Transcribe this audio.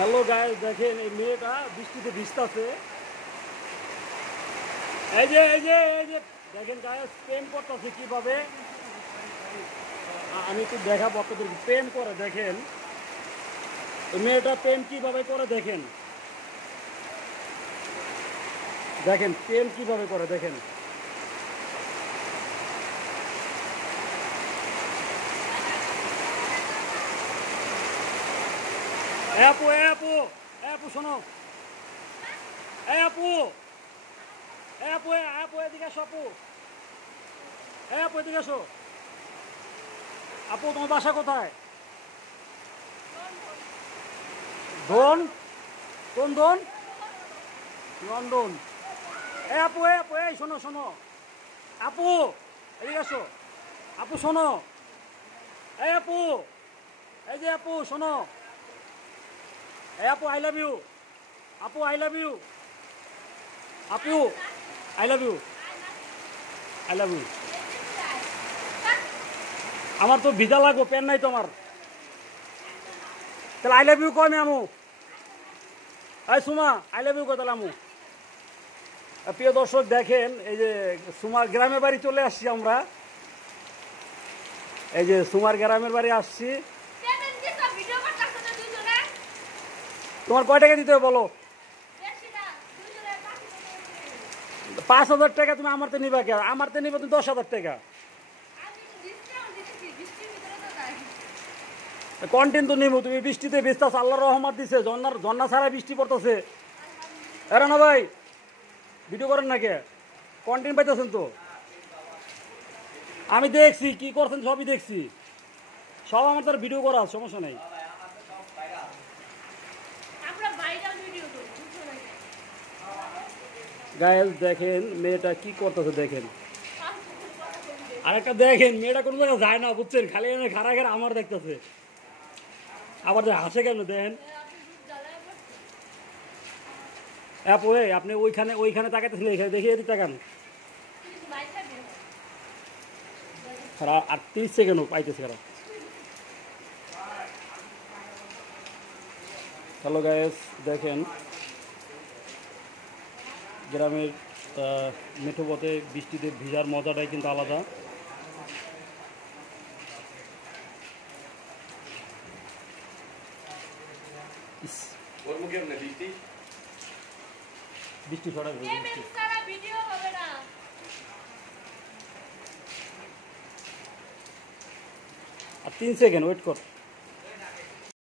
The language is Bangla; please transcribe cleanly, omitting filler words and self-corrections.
হ্যালো গাইস, দেখেন এই মেয়েটা বৃষ্টিতে ভিজতেছে। এই যে দেখেন গাইস, প্রেম করতেছে কিভাবে। আমি একটু দেখাবো আপনাদের, প্রেম করে দেখেন এই মেয়েটা প্রেম কিভাবে করে। দেখেন দেখেন প্রেম কিভাবে করে দেখেন। আপু আপু আপু শোনো, আপু আপু আপু এদিকে আসো। আপু এদিকে আসো। আপু তোমার বাসা কোথায়? ধন? কোন ধন? লন্ডন। আপু এই শোনো শোনো, আপু এদিকে আসো। আপু শোনো, আপু, এই যে আপু শোনো, আপু আই লাভ ইউ। আপু আই লাভ ইউ। আপু I love you. I love you. আমার তো ভিজা লাগবো, পেন নাই তো আমার। তাহলে আই লাভ ইউ কয় আমু? এই সুমা আই লাভ ইউ কয় তাহলে আমু? প্রিয় দর্শক দেখেন, এই যে সুমার গ্রামের বাড়ি চলে আসছি আমরা। এই যে সুমার গ্রামের বাড়ি আসছি। তোমার কয় টাকা দিতে হবে বলো? 5,000 টাকা। তুমি আমারতে নিবা কে? আমারতে নিবে তুমি 10,000 টাকা। কন্টেন্ট তো নিবো, তুমি বৃষ্টিতে ভিজতাছ, আল্লাহর রহমত দিছে, ঝর্ণা ছাড়া বৃষ্টি পড়তেছে। এরা না ভাই ভিডিও করেন না কে? কন্টেন্ট পাইতেছেন তো? আমি দেখছি কি করছেন, সবই দেখছি, সব আমার তার ভিডিও করা, সমস্যা নেই। গাইস দেখেন মেয়েটা কি করতেছে দেখেন। আরেকটা দেখেন, মেয়েটা কোনো জায়গায় যায় না বুঝছেন, খালি এনে খারা খারা আমার দেখতেছে, আবার হাসে কেন দেন। আপনি ওইখানে তাকাইতেছিলেন, এখানে দেখিয়ে দিতে তাকান। আর 30 সেকেন্ড পাইতেছে খারাপ। হ্যালো গাইস দেখেন, গ্রামের মেঠো পথে বৃষ্টিতে ভিজার মজাটাই কিন্তু আলাদা। বৃষ্টি ছড়া আর 3 সেকেন্ড ওয়েট কর।